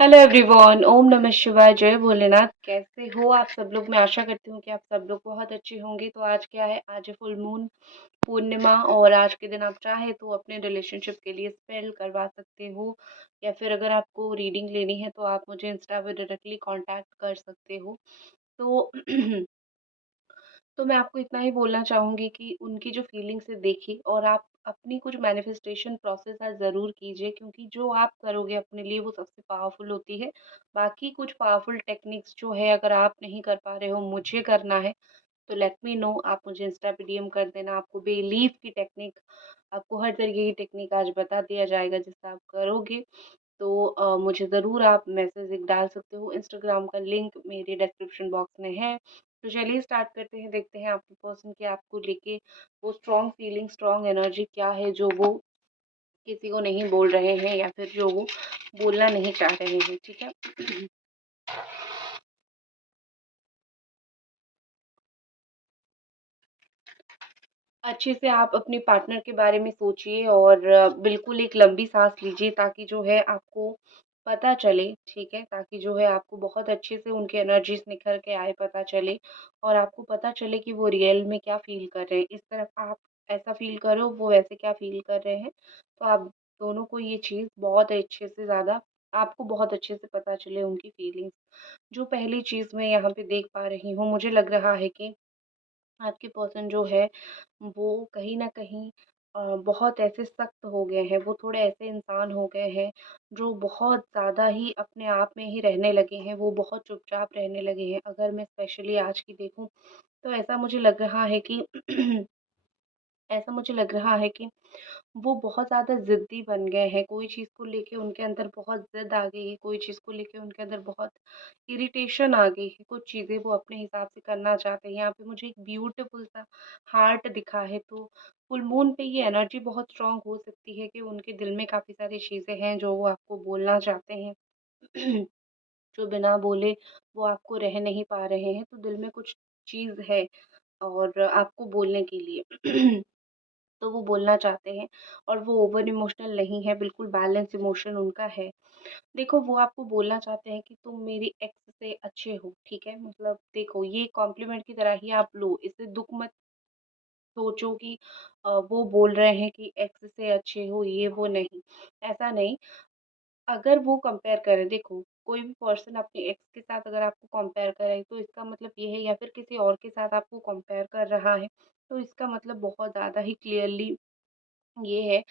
Hello everyone, ओम नमः शिवाय, जय भोलेनाथ। कैसे हो आप सब लोग? मैं आशा करती हूँ कि आप सब लोग बहुत अच्छे होंगे। तो आज क्या है, आज है फुल मून पूर्णिमा, और आज के दिन आप चाहे तो अपने रिलेशनशिप के लिए स्पेल करवा सकते हो, या फिर अगर आपको रीडिंग लेनी है तो आप मुझे इंस्टा पे डायरेक्टली कांटेक्ट कर सकते हो। तो तो मैं आपको इतना ही बोलना चाहूँगी कि उनकी जो फीलिंग्स है देखिए, और आप अपनी कुछ मैनिफेस्टेशन प्रोसेस आज ज़रूर कीजिए, क्योंकि जो आप करोगे अपने लिए वो सबसे पावरफुल होती है। बाकी कुछ पावरफुल टेक्निक्स जो है, अगर आप नहीं कर पा रहे हो, मुझे करना है, तो लेट मी नो। आप मुझे इंस्टा पे डीएम कर देना। आपको बिलीव की टेक्निक, आपको हर तरीके की टेक्निक आज बता दिया जाएगा, जिससे आप करोगे तो मुझे ज़रूर आप मैसेज एक डाल सकते हो। इंस्टाग्राम का लिंक मेरे डिस्क्रिप्शन बॉक्स में है। तो चलिए स्टार्ट करते हैं, देखते हैं आपके पर्सन के आपको लेके वो स्ट्रॉन्ग फीलिंग, स्ट्रॉन्ग एनर्जी क्या है जो वो किसी को नहीं बोल रहे हैं, या फिर जो वो बोलना नहीं चाह रहे हैं। ठीक है। अच्छे से आप अपने पार्टनर के बारे में सोचिए, और बिल्कुल एक लंबी सांस लीजिए, ताकि जो है आपको पता चले। ठीक है, ताकि जो है आपको बहुत अच्छे से उनके एनर्जीज निखर के आए, पता चले, और आपको पता चले कि वो रियल में क्या फील कर रहे हैं। इस तरफ आप ऐसा फील करो, वो वैसे क्या फील कर रहे हैं, तो आप दोनों को ये चीज़ बहुत अच्छे से, ज़्यादा आपको बहुत अच्छे से पता चले उनकी फीलिंग्स। जो पहली चीज़ मैं यहाँ पे देख पा रही हूँ, मुझे लग रहा है कि आपके पर्सन जो है वो कहीं न कहीं बहुत ऐसे सख्त हो गए हैं, वो थोड़े ऐसे इंसान हो गए हैं जो बहुत ज़्यादा ही अपने आप में ही रहने लगे हैं, वो बहुत चुपचाप रहने लगे हैं। अगर मैं स्पेशली आज की देखूँ, तो ऐसा मुझे लग रहा है कि ऐसा मुझे लग रहा है कि वो बहुत ज़्यादा ज़िद्दी बन गए हैं। कोई चीज़ को लेके उनके अंदर बहुत ज़िद आ गई है, कोई चीज़ को लेके उनके अंदर बहुत इरिटेशन आ गई है। कुछ चीज़ें वो अपने हिसाब से करना चाहते हैं। यहाँ पे मुझे एक ब्यूटीफुल सा हार्ट दिखा है, तो फुल मून पे ये एनर्जी बहुत स्ट्रॉन्ग हो सकती है कि उनके दिल में काफ़ी सारी चीज़ें हैं जो वो आपको बोलना चाहते हैं। जो बिना बोले वो आपको रह नहीं पा रहे हैं, तो दिल में कुछ चीज़ है और आपको बोलने के लिए। तो वो बोलना चाहते हैं, और वो ओवर इमोशनल नहीं है, बिल्कुल बैलेंस इमोशन उनका है। देखो, वो आपको बोलना चाहते हैं कि तुम मेरी एक्स से अच्छे हो। ठीक है, मतलब देखो, ये कॉम्प्लीमेंट की तरह ही आप लो, इससे दुःख मत सोचो कि वो बोल रहे हैं कि एक्स से अच्छे हो, ये वो नहीं, ऐसा नहीं। अगर वो कंपेयर करें, देखो, कोई भी पर्सन अपने एक्स के साथ अगर आपको कंपेयर करे, तो इसका मतलब ये है, या फिर किसी और के साथ आपको कंपेयर कर रहा है, तो इसका मतलब बहुत ज़्यादा ही क्लियरली ये है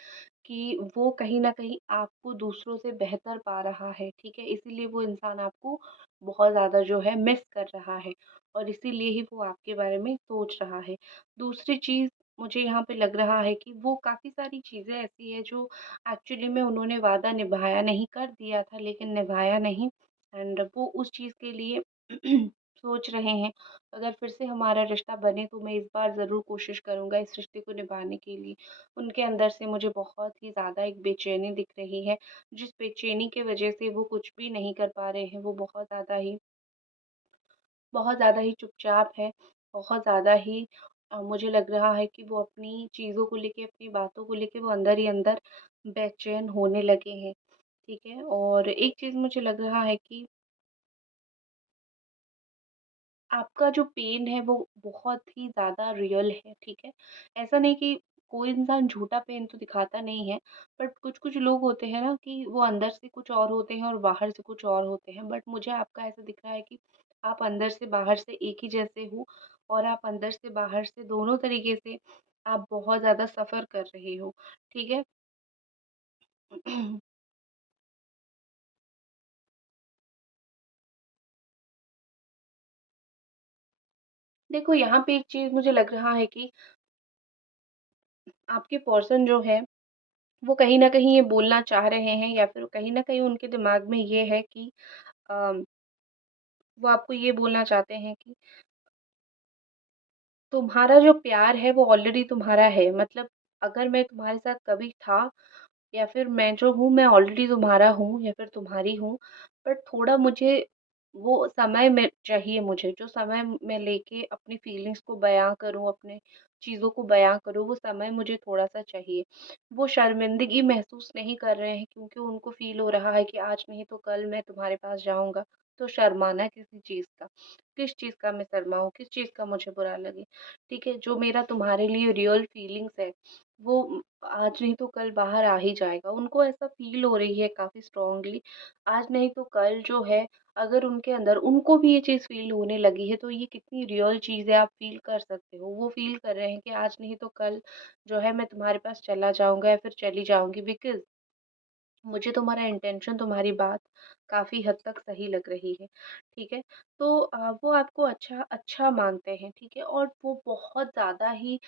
कि वो कहीं न कहीं आपको दूसरों से बेहतर पा रहा है। ठीक है? इसीलिए वो इंसान आपको बहुत ज़्यादा जो है मिस कर रहा है, और इसीलिए ही वो आपके बारे में सोच रहा है। दूसरी चीज़, मुझे यहाँ पे लग रहा है कि वो काफ़ी सारी चीज़ें ऐसी हैं जो एक्चुअली में उन्होंने वादा निभाया नहीं, कर दिया था लेकिन निभाया नहीं, एंड वो उस चीज़ के लिए सोच रहे हैं, अगर फिर से हमारा रिश्ता बने तो मैं इस बार ज़रूर कोशिश करूँगा इस रिश्ते को निभाने के लिए। उनके अंदर से मुझे बहुत ही ज़्यादा एक बेचैनी दिख रही है, जिस बेचैनी की वजह से वो कुछ भी नहीं कर पा रहे हैं। वो बहुत ज़्यादा ही चुपचाप है, बहुत ज़्यादा ही मुझे लग रहा है कि वो अपनी चीज़ों को लेके, अपनी बातों को लेके वो अंदर ही अंदर बेचैन होने लगे हैं। ठीक है? और एक चीज़ मुझे लग रहा है कि आपका जो पेन है वो बहुत ही ज़्यादा रियल है। ठीक है? ऐसा नहीं कि कोई इंसान झूठा पेन तो दिखाता नहीं है, बट कुछ-कुछ लोग होते हैं ना कि वो अंदर से कुछ और होते हैं और बाहर से कुछ और होते हैं। बट मुझे आपका ऐसा दिख रहा है कि आप अंदर से बाहर से एक ही जैसे हो, और आप अंदर से बाहर से दोनों तरीके से आप बहुत ज़्यादा सफ़र कर रहे हो। ठीक है? देखो, यहाँ पे एक चीज़ मुझे लग रहा है कि आपके पर्सन जो है, वो कहीं न कहीं ये बोलना चाह रहे हैं, या फिर कहीं न कहीं उनके दिमाग में ये है कि अ, वो आपको ये बोलना चाहते हैं कि तुम्हारा जो प्यार है वो ऑलरेडी तुम्हारा है। मतलब अगर मैं तुम्हारे साथ कभी था, या फिर मैं जो हूँ मैं ऑलरेडी तुम्हारा हूँ या फिर तुम्हारी हूँ। बट थोड़ा मुझे वो समय में चाहिए, मुझे जो समय मैं लेके अपनी फीलिंग्स को बयाँ करूँ, अपने चीज़ों को बयाँ करो, वो समय मुझे थोड़ा-सा चाहिए। वो शर्मिंदगी महसूस नहीं कर रहे हैं क्योंकि उनको फ़ील हो रहा है कि आज नहीं तो कल मैं तुम्हारे पास जाऊँगा, तो शर्माना किसी चीज़ का? किस चीज़ का मैं शर्माऊँ? किस चीज़ का मुझे बुरा लगे? ठीक है, जो मेरा तुम्हारे लिए रियल फीलिंग्स है, वो आज नहीं तो कल बाहर आ ही जाएगा। उनको ऐसा फ़ील हो रही है काफ़ी स्ट्रॉन्गली, आज नहीं तो कल जो है, अगर उनके अंदर उनको भी ये चीज़ फ़ील होने लगी है, तो ये कितनी रियल चीज़ है आप फ़ील कर सकते हो। वो फ़ील कर रहे हैं कि आज नहीं तो कल जो है मैं तुम्हारे पास चला जाऊँगा या फिर चली जाऊँगी, बिकॉज़ मुझे तुम्हारा इंटेंशन, तुम्हारी बात काफ़ी हद तक सही लग रही है, ठीक है? तो वो आपको अच्छा अच्छा मानते हैं, ठीक है? और वो बहुत ज़्यादा ही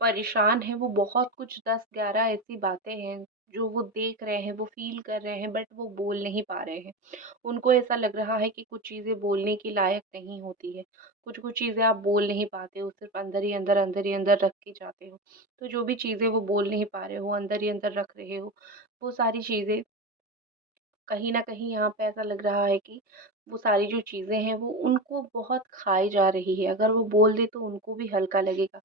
परेशान हैं, वो बहुत कुछ 10-11 ऐसी बातें हैं, जो वो देख रहे हैं, वो फ़ील कर रहे हैं, बट वो बोल नहीं पा रहे हैं। उनको ऐसा लग रहा है कि कुछ चीज़ें बोलने के लायक नहीं होती है, कुछ-कुछ चीज़ें आप बोल नहीं पाते हो, सिर्फ़ अंदर ही अंदर रख के जाते हो। तो जो भी चीज़ें वो बोल नहीं पा रहे हो, अंदर ही अंदर रख रहे हो, वो सारी चीज़ें कहीं न कहीं यहाँ पे ऐसा लग रहा है कि वो सारी जो चीज़ें हैं वो उनको बहुत खाई जा रही है। अगर वो बोल दें तो उनको भी हल्का लगेगा।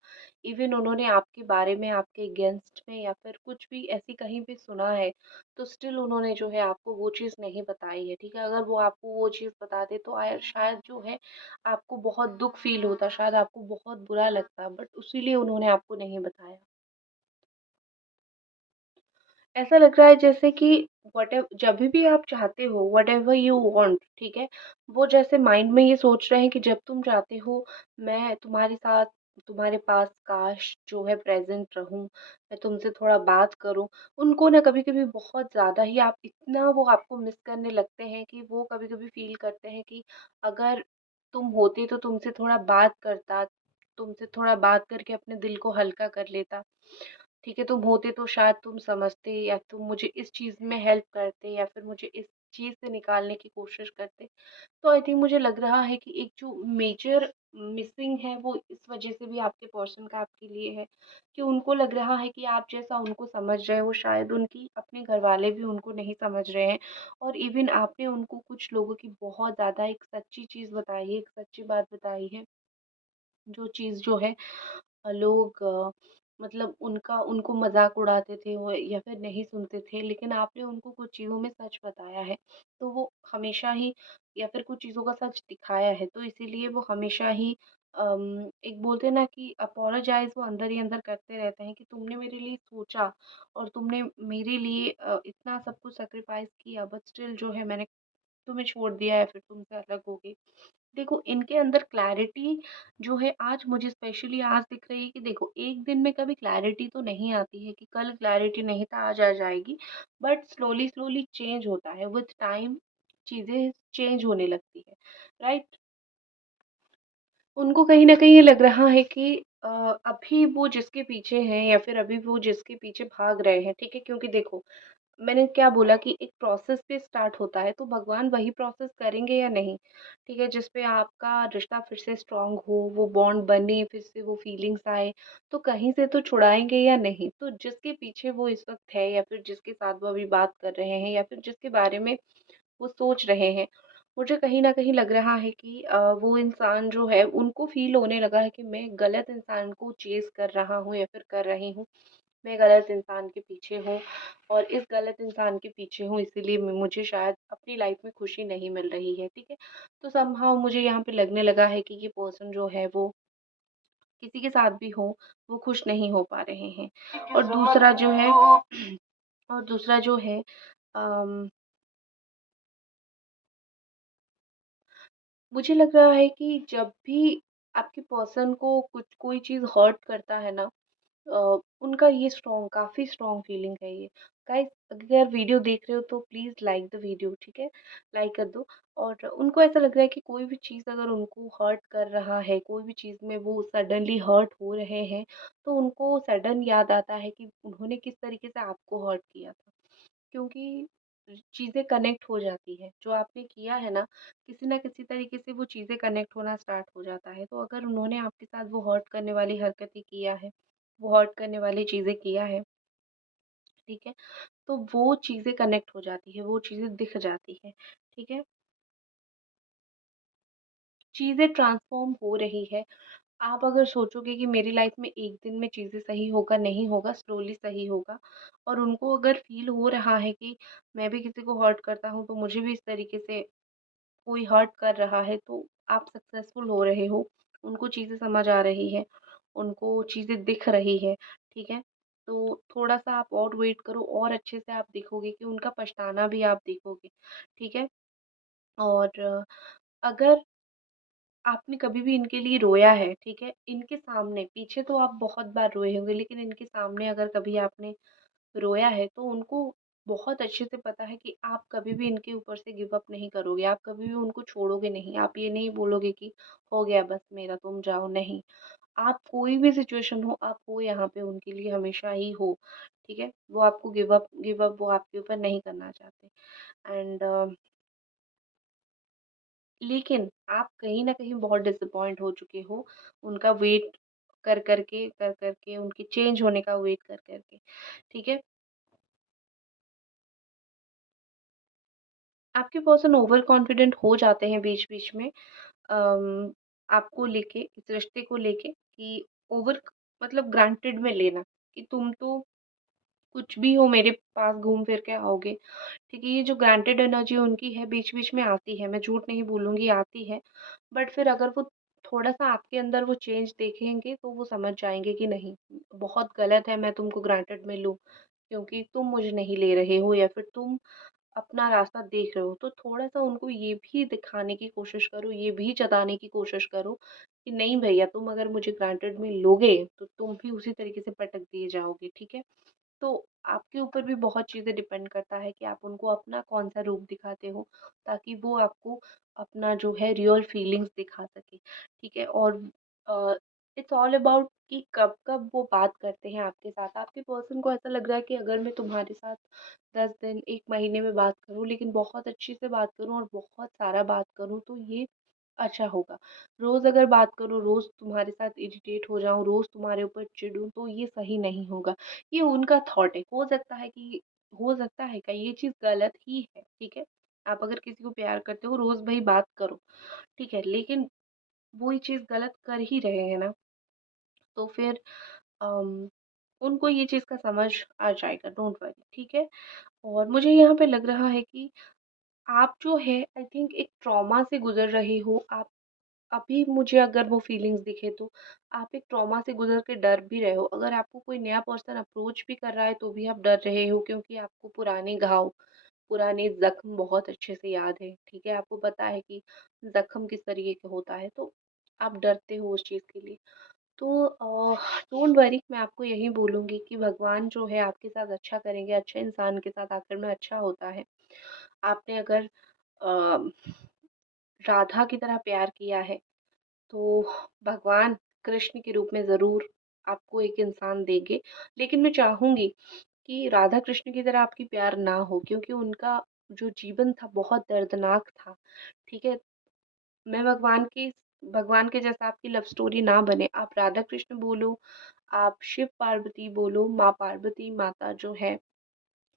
इवन उन्होंने आपके बारे में आपके अगेंस्ट में या फिर कुछ भी ऐसी कहीं पे सुना है, तो स्टिल उन्होंने जो है आपको वो चीज़ नहीं बताई है, ठीक है? अगर वो आपको वो चीज़ बताते तो शायद जो है आपको बहुत दुःख फ़ील होता, शायद आपको बहुत बुरा लगता, बट इसीलिए उन्होंने आपको नहीं बताया। ऐसा लग रहा है जैसे कि जभी भी आप चाहते हो, व्हाटएवर यू वांट, ठीक है? वो जैसे माइंड में ये सोच रहे हैं कि जब तुम चाहते हो मैं तुम्हारे साथ तुम्हारे पास काश जो है प्रेज़ेंट रहूँ, मैं तुमसे थोड़ा बात करूँ। उनको ना कभी-कभी बहुत ज़्यादा ही आप इतना वो आपको मिस करने लगते हैं कि वो कभी-कभी फ़ील करते हैं कि अगर तुम होते तो तुमसे थोड़ा बात करता, तुमसे थोड़ा बात करके अपने दिल को हल्का कर लेता। ठीक है, तुम होते तो शायद तुम समझते या तुम मुझे इस चीज़ में हेल्प करते या फिर मुझे इस चीज़ से निकालने की कोशिश करते। तो आई थिंक मुझे लग रहा है कि एक जो मेजर मिसिंग है वो इस वज़ह से भी आपके पर्सन का आपके लिए है कि उनको लग रहा है कि आप जैसा उनको समझ रहे हो शायद उनकी अपने घरवाले भी उनको नहीं समझ रहे हैं। और इवन आपने उनको कुछ लोगों की बहुत ज़्यादा एक सच्ची चीज़ बताई है, एक सच्ची बात बताई है, जो चीज़ जो है लोग मतलब उनका उनको मज़ाक उड़ाते थे वो या फिर नहीं सुनते थे, लेकिन आपने उनको कुछ चीज़ों में सच बताया है, तो वो हमेशा ही या फिर कुछ चीज़ों का सच दिखाया है, तो इसीलिए वो हमेशा ही एक बोलते हैं ना कि अपोलोजाइज़ वो अंदर ही अंदर करते रहते हैं कि तुमने मेरे लिए सोचा और तुमने मेरे लिए इतना सब कुछ सैक्रिफाइस किया, बट स्टिल जो है मैंने तुम्हें छोड़ दिया है, फिर तुमसे अलग हो गई। देखो इनके अंदर क्लैरिटी जो है आज मुझे स्पेशली आज दिख रही है कि देखो एक दिन में कभी क्लैरिटी तो नहीं आती है कि कल क्लैरिटी नहीं था आज आ जाएगी, बट स्लोली स्लोली चेंज होता है विथ टाइम, चीजें चेंज होने लगती है, राइट? उनको कहीं न कहीं ये लग रहा है कि अभी वो जिसके पीछे हैं या फिर अभी वो जिसके पीछे भाग रहे हैं, ठीक है? क्योंकि देखो, मैंने क्या बोला कि एक प्रोसेस पे स्टार्ट होता है, तो भगवान वही प्रोसेस करेंगे या नहीं? ठीक है? जिस पे आपका रिश्ता फिर से स्ट्रॉन्ग हो, वो बॉन्ड बने, फिर से वो फीलिंग्स आए, तो कहीं से तो छुड़ाएँगे या नहीं? तो जिसके पीछे वो इस वक़्त है या फिर जिसके साथ वो अभी बात कर रहे हैं या फिर जिसके बारे में वो सोच रहे हैं, मुझे कहीं न कहीं लग रहा है कि वो इंसान जो है उनको फ़ील होने लगा है कि मैं गलत इंसान को चेज़ कर रहा हूँ या फिर कर रही हूँ। मैं गलत इंसान के पीछे हूँ और इस गलत इंसान के पीछे हूँ इसीलिए मुझे शायद अपनी लाइफ़ में खुशी नहीं मिल रही है, ठीक है? तो समहाउ मुझे यहाँ पे लगने लगा है कि ये पर्सन जो है वो किसी के साथ भी हो, वो खुश नहीं हो पा रहे हैं। और दूसरा जो है और दूसरा जो है अम मुझे लग रहा है कि जब भी आपके पर्सन को कुछ कोई चीज़ हर्ट करता है ना, उनका ये काफ़ी स्ट्रॉन्ग फीलिंग है ये। गाइस अगर वीडियो देख रहे हो तो प्लीज़ लाइक द वीडियो, ठीक है? लाइक कर दो। और उनको ऐसा लग रहा है कि कोई भी चीज़ अगर उनको हर्ट कर रहा है, कोई भी चीज़ में वो सडनली हर्ट हो रहे हैं, तो उनको सडन याद आता है कि उन्होंने किस तरीके से आपको हर्ट किया था। क्योंकि चीज़ें कनेक्ट हो जाती है। जो आपने किया है ना, किसी न किसी तरीके से वो चीज़ें कनेक्ट होना स्टार्ट हो जाता है। तो अगर उन्होंने आपके साथ वो हर्ट करने वाली हरकतें किया है, वो हर्ट करने वाली चीज़ें किया है, ठीक है? तो वो चीज़ें कनेक्ट हो जाती है, वो चीज़ें दिख जाती हैं, ठीक है? चीज़ें ट्रांसफ़ॉर्म हो रही है। आप अगर सोचोगे कि मेरी लाइफ में एक दिन में चीज़ें सही होगा, नहीं होगा, स्लोली सही होगा, और उनको अगर फ़ील हो रहा है कि मैं भी किसी को हर्ट करता हूँ, तो मुझे भी इस तरीके से कोई हर्ट कर रहा है, तो आप सक्सेसफुल हो रहे हो, उनको चीज़ें समझ आ रही है, उनको चीज़ें दिख रही है, ठीक है? तो थोड़ा-सा आप और वेट करो, और अच्छे से आप देखोगे कि उनका पछताना भी आप देखोगे, ठीक है? और अगर आपने कभी भी इनके लिए रोया है, ठीक है? इनके सामने, पीछे तो आप बहुत बार रोए होंगे, लेकिन इनके सामने अगर कभी आपने रोया है, तो उनको बहुत अच्छे से पता है कि आप कभी भी इनके ऊपर से गिव अप नहीं करोगे, आप कभी भी उनको छोड़ोगे नहीं। आप ये नहीं बोलोगे कि हो गया बस मेरा, तुम जाओ, नहीं। आप कोई भी सिचुएशन हो, आप हो यहाँ पे उनके लिए हमेशा ही हो, ठीक है? वो आपको गिव अप वो आपके ऊपर नहीं करना चाहते। एंड लेकिन आप कहीं न कहीं बहुत डिसअपॉइंट हो चुके हो, उनका वेट कर कर के, उनके चेंज होने का वेट कर के, ठीक है? आपके पर्सन ओवर कॉन्फिडेंट हो जाते हैं बीच-बीच में, अम, आपको लेके, इस रिश्ते को लेके, कि ओवर मतलब ग्रांटेड में लेना, कि तुम तो कुछ भी हो मेरे पास घूम फिर के आओगे, ठीक है? ये जो ग्रांटेड एनर्जी उनकी है, बीच-बीच में आती है, मैं झूठ नहीं बोलूँगी, आती है। बट फिर अगर वो थोड़ा-सा आपके अंदर वो चेंज देखेंगे, तो वो समझ जाएँगे कि नहीं, बहुत गलत है मैं तुमको ग्रांटेड में लूँ, क्योंकि तुम मुझे नहीं ले रहे हो, या फिर तुम अपना रास्ता देख रहे हो। तो थोड़ा-सा उनको ये भी दिखाने की कोशिश करो, ये भी जताने की कोशिश करो कि नहीं भैया, तुम अगर मुझे ग्रांटेड में लोगे, तो तुम भी उसी तरीके से पटक दिए जाओगे, ठीक है? तो आपके ऊपर भी बहुत चीज़ें डिपेंड करता है कि आप उनको अपना कौन-सा रूप दिखाते हो, ताकि वो आपको अपना जो है रियल फीलिंग्स दिखा सके, ठीक है? और अ, इट्स ऑल अबाउट कि कब-कब वो बात करते हैं आपके साथ। आपके पर्सन को ऐसा लग रहा है कि अगर मैं तुम्हारे साथ 10 दिन, 1 महीने में बात करूँ, लेकिन बहुत अच्छे से बात करूँ और बहुत सारा बात करूँ, तो ये अच्छा होगा। रोज़ अगर बात करूँ, रोज़ तुम्हारे साथ इरिटेट हो जाऊँ, रोज़ तुम्हारे ऊपर चिढ़ूँ, तो ये सही नहीं होगा। ये उनका थॉट है। हो सकता है क्या ये चीज़ गलत ही है, ठीक है? आप अगर किसी को प्यार करते हो, रोज़ भई बात करो, ठीक है? लेकिन वो ये चीज़ गलत कर ही रहे हैं ना, तो फिर अम, उनको ये चीज़ का समझ आ जाएगा, डोंट वरी, ठीक है? और मुझे यहाँ पे लग रहा है कि आप जो है, आई थिंक एक ट्रॉमा से गुज़र रहे हो। आप अभी मुझे अगर वो फीलिंग्स दिखे, तो आप एक ट्रॉमा से गुज़र के डर भी रहे हो। अगर आपको कोई नया पर्सन अप्रोच भी कर रहा है, तो भी आप डर रहे हो, क्योंकि आपको पुराने घाव, पुराने ज़ख्म बहुत अच्छे से याद है, ठीक है? आपको पता है कि ज़ख्म किस तरीके का होता है, तो आप डरते हो उस चीज़ के लिए। तो डोंट वरी, मैं आपको यही बोलूँगी कि भगवान जो है आपके साथ अच्छा करेंगे, अच्छे इंसान के साथ आखिर में अच्छा होता है। आपने अगर अ, राधा की तरह प्यार किया है, तो भगवान कृष्ण के रूप में ज़रूर आपको एक इंसान देंगे। लेकिन मैं चाहूँगी कि राधा कृष्ण की तरह आपकी प्यार ना हो, क्योंकि उनका जो जीवन था बहुत दर्दनाक था, ठीक है? मैं भगवान के जैसा आपकी लव स्टोरी ना बने। आप राधा कृष्ण बोलो, आप शिव पार्वती बोलो, माँ पार्वती माता जो है,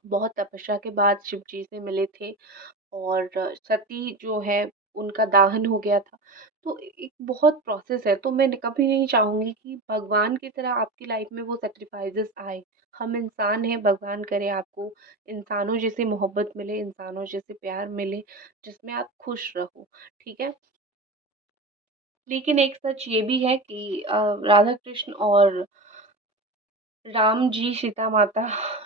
बहुत तपस्या के बाद शिव जी से मिले थे, और सती जो है, उनका दाहन हो गया था। तो एक बहुत प्रोसेस है, तो मैं कभी नहीं चाहूँगी कि भगवान की तरह आपकी लाइफ में वो सैक्रिफाइसेस आए। हम इंसान हैं, भगवान करे आपको इंसानों जैसी मोहब्बत मिले, इंसानों जैसे प्यार मिले, जिसमें आप खुश रहो, ठीक है? लेकिन एक सच ये भी है कि राधा कृष्ण और राम जी, सीता माता,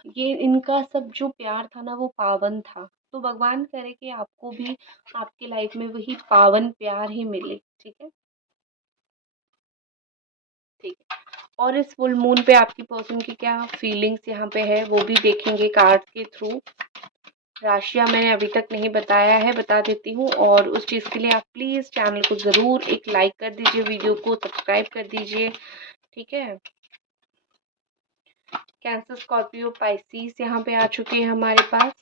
ये इनका सब जो प्यार था ना, वो पावन था। तो भगवान करे कि आपको भी आपकी लाइफ में वही पावन प्यार ही मिले, ठीक है? ठीक है। और इस फुल मून पे आपकी पर्सन की क्या फीलिंग्स यहाँ पे है, वो भी देखेंगे कार्ड के थ्रू। राशियाँ मैंने अभी तक नहीं बताया है, बता देती हूँ, और उस चीज़ के लिए आप प्लीज़ चैनल को ज़रूर एक लाइक कर दीजिए, वीडियो को सब्सक्राइब कर दीजिए, ठीक है? कैंसर, स्कॉर्पियो, पाइसेस यहाँ पे आ चुके हैं हमारे पास,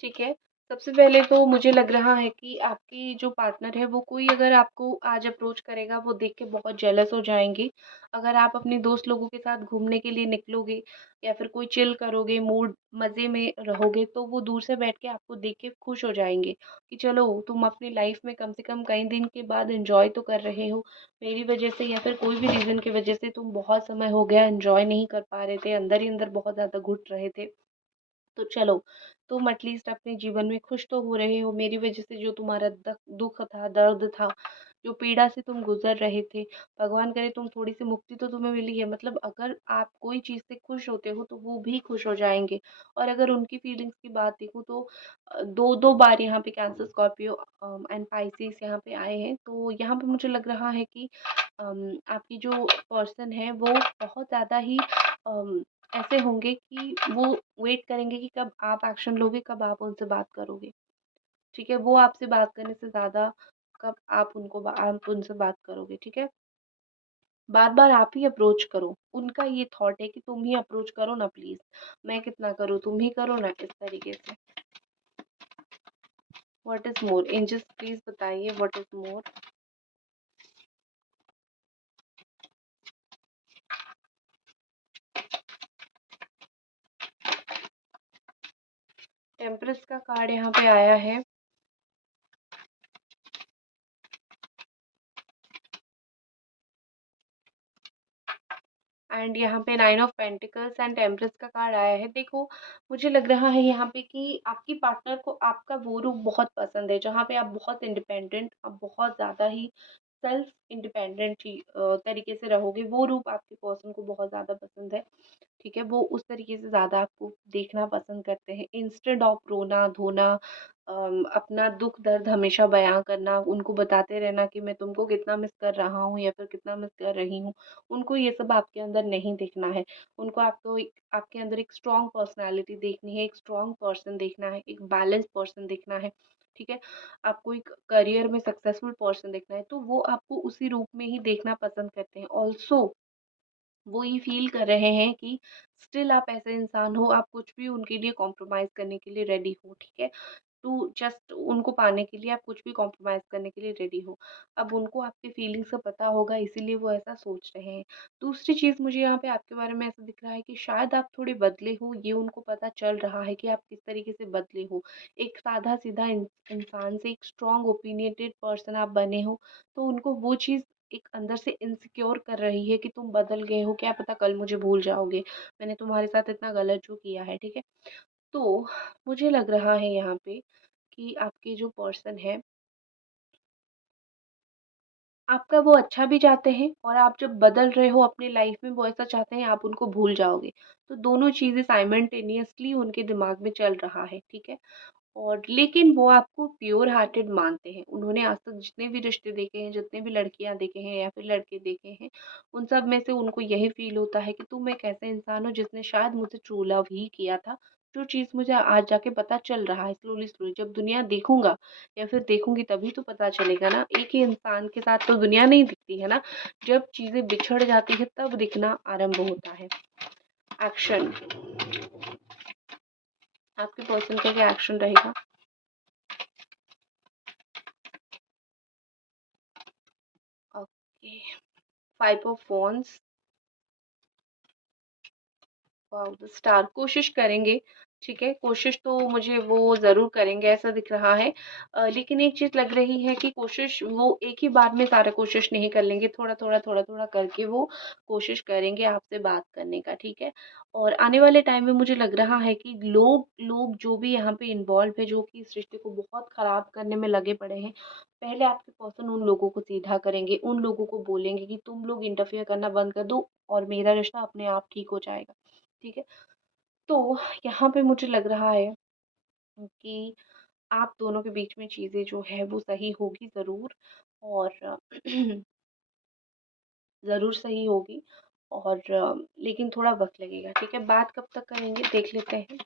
ठीक है? सबसे पहले तो मुझे लग रहा है कि आपकी जो पार्टनर है वो कोई अगर आपको आज अप्रोच करेगा वो देख के बहुत जेलस हो जाएँगे। अगर आप अपने दोस्त लोगों के साथ घूमने के लिए निकलोगे या फिर कोई चिल करोगे, मूड मज़े में रहोगे तो वो दूर से बैठ के आपको देख के खुश हो जाएँगे कि चलो तुम अपनी लाइफ़ में कम से कम कई दिन के बाद एन्जॉय तो कर रहे हो। मेरी वज़ह से या फिर कोई भी रीज़न की वज़ह से तुम बहुत समय हो गया एन्जॉय नहीं कर पा रहे थे, अंदर ही अंदर बहुत ज़्यादा घुट रहे थे। तो चलो, तुम एटलीस्ट अपने जीवन में खुश तो हो रहे हो, मेरी वज़ह से जो तुम्हारा दुःख था, दर्द था, जो पीड़ा से तुम गुज़र रहे थे, भगवान करे तुम थोड़ी-सी मुक्ति तो तुम्हें मिली है। मतलब अगर आप कोई चीज़ से खुश होते हो, तो वो भी खुश हो जाएँगे। और अगर उनकी फीलिंग्स की बात देखूँ तो 2-2 बार यहाँ पे कैंसर, स्कॉर्पियो एंड पाइसेस यहाँ पे आए हैं। तो यहाँ पे मुझे लग रहा है कि आपकी जो पर्सन है, वो बहुत ज़्यादा ही अम, ऐसे होंगे कि वो वेट करेंगे कि कब आप एक्शन लोगे, कब आप उनसे बात करोगे, ठीक है? वो आपसे बात करने से ज़्यादा कब आप उनसे बात करोगे, ठीक है? बार-बार आप ही अप्रोच करो। उनका ये थॉट है कि तुम ही अप्रोच करो ना प्लीज़, मैं कितना करूँ, तुम ही करो ना, इस तरीके से। What is more? Angels please बताइए व्हाट इज़ मोर? टेम्परेंस का कार्ड यहाँ पे आया है। एंड यहाँ पे 9 ऑफ पेंटिकल्स एंड टेम्परेंस का कार्ड आया है। देखो, मुझे लग रहा है यहाँ पे कि आपकी पार्टनर को आपका वो रूप बहुत पसंद है, जहाँ पे आप बहुत इंडिपेंडेंट, आप बहुत ज़्यादा ही सेल्फ इंडिपेंडेंट ही तरीके से रहोगे, वो रूप आपके पर्सन को बहुत ज़्यादा पसंद है। ठीक है? वो उस तरीके से ज़्यादा आपको देखना पसंद करते हैं। इंस्टेड ऑफ रोना-धोना, अपना दुःख-दर्द हमेशा बयाँ करना, उनको बताते रहना कि मैं तुमको कितना मिस कर रहा हूँ या फिर कितना मिस कर रही हूँ। उनको ये सब आपके अंदर नहीं देखना है। उनको आपके अंदर एक स्ट्रॉन्ग पर्सनैलिटी देखनी है, एक स्ट्रॉन्ग पर्सन देखना है, एक बैलेंस पर्सन देखना है। ठीक है? आपको एक करियर में सक्सेसफुल पर्सन देखना है, तो वो आपको उसी रूप में ही देखना पसंद करते हैं। ऑल्सो वो ये फ़ील कर रहे हैं कि स्टिल आप ऐसे इंसान हो, आप कुछ भी उनके लिए कॉम्प्रोमाइज़ करने के लिए रेडी हो, ठीक है? टू जस्ट उनको पाने के लिए आप कुछ भी कॉम्प्रोमाइज़ करने के लिए रेडी हो। अब उनको आपकी फीलिंग्स का पता होगा इसीलिए वो ऐसा सोच रहे हैं। दूसरी चीज़ मुझे यहाँ पे आपके बारे में ऐसा दिख रहा है कि शायद आप थोड़े बदले हो, ये उनको पता चल रहा है कि आप किस तरीके से बदले हो। एक सादा-सीधा इंसान से एक स्ट्रॉन्ग ओपिनियटेड पर्सन आप बने हो, तो उनको वो चीज़ एक अंदर से इनसिक्योर कर रही है कि तुम बदल गए हो, क्या पता कल मुझे भूल जाओगे। मैंने तुम्हारे साथ इतना गलत जो किया है, ठीक है? तो मुझे लग रहा है यहाँ पे कि आपके जो पर्सन है, आपका वो अच्छा भी चाहते हैं और आप जब बदल रहे हो अपनी लाइफ में वो ऐसा चाहते हैं आप उनको भूल जाओगे। तो दोनों चीज़ें साइमल्टेनियसली उनके दिमाग में चल रहा है, ठीक है? और लेकिन वो आपको प्योर हार्टेड मानते हैं। उन्होंने आज तक जितने भी रिश्ते देखे हैं, जितने भी लड़कियाँ देखे हैं या फिर लड़के देखे हैं, उन सब में से उनको यही फ़ील होता है कि तुम एक ऐसे इंसान हो जिसने शायद मुझसे ट्रू लव ही किया था। जो चीज़ मुझे आज जाके पता चल रहा है स्लोली-स्लोली, जब दुनिया देखूँगा या फिर देखूँगी तभी तो पता चलेगा ना। एक ही इंसान के साथ तो दुनिया नहीं दिखती है ना। जब चीज़ें बिछड़ जाती हैं तब दिखना आरंभ होता है। एक्शन, आपके पर्सन का क्या एक्शन रहेगा? Okay, 5 of wands, wow! The star, कोशिश करेंगे, ठीक है? कोशिश तो मुझे वो ज़रूर करेंगे ऐसा दिख रहा है। लेकिन एक चीज़ लग रही है कि कोशिश वो एक ही बार में सारा कोशिश नहीं कर लेंगे, थोड़ा-थोड़ा, थोड़ा-थोड़ा करके वो कोशिश करेंगे आपसे बात करने का, ठीक है? और आने वाले टाइम में मुझे लग रहा है कि लोग लोग जो भी यहाँ पे इन्वॉल्व है, जो कि इस रिश्ते को बहुत ख़राब करने में लगे पड़े हैं, पहले आपके पर्सन उन लोगों को सीधा करेंगे, उन लोगों को बोलेंगे कि तुम लोग इंटरफेयर करना बंद कर दो और मेरा रिश्ता अपने आप ठीक हो जाएगा। ठीक है? तो यहाँ पे मुझे लग रहा है कि आप दोनों के बीच में चीज़ें जो है वो सही होगी ज़रूर और ज़रूर सही होगी और लेकिन थोड़ा वक़्त लगेगा, ठीक है? बात कब तक करेंगे देख लेते हैं।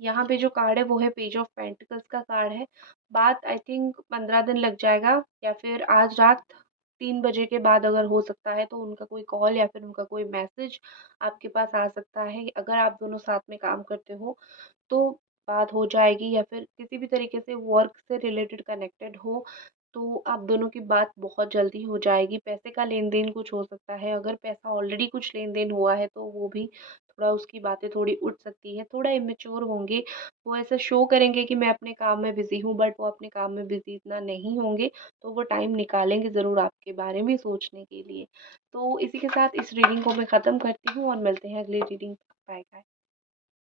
यहाँ पे जो कार्ड है वो है पेज ऑफ पेंटिकल्स का कार्ड है। बात आई थिंक 15 दिन लग जाएगा या फिर आज रात 3 बजे के बाद अगर हो सकता है तो उनका कोई कॉल या फिर उनका कोई मैसेज आपके पास आ सकता है। अगर आप दोनों साथ में काम करते हो तो बात हो जाएगी, या फिर किसी भी तरीके से वर्क से रिलेटेड कनेक्टेड हो तो आप दोनों की बात बहुत जल्दी हो जाएगी। पैसे का लेन-देन कुछ हो सकता है, अगर पैसा ऑलरेडी कुछ लेन-देन हुआ है तो वो भी थोड़ा, उसकी बातें थोड़ी उठ सकती है। थोड़ा इमैच्योर होंगे, वो ऐसा शो करेंगे कि मैं अपने काम में बिज़ी हूँ, बट वो अपने काम में बिज़ी इतना नहीं होंगे, तो वो टाइम निकालेंगे ज़रूर आपके बारे में सोचने के लिए। तो इसी के साथ इस रीडिंग को मैं ख़त्म करती हूँ और मिलते हैं अगली रीडिंग। Bye bye.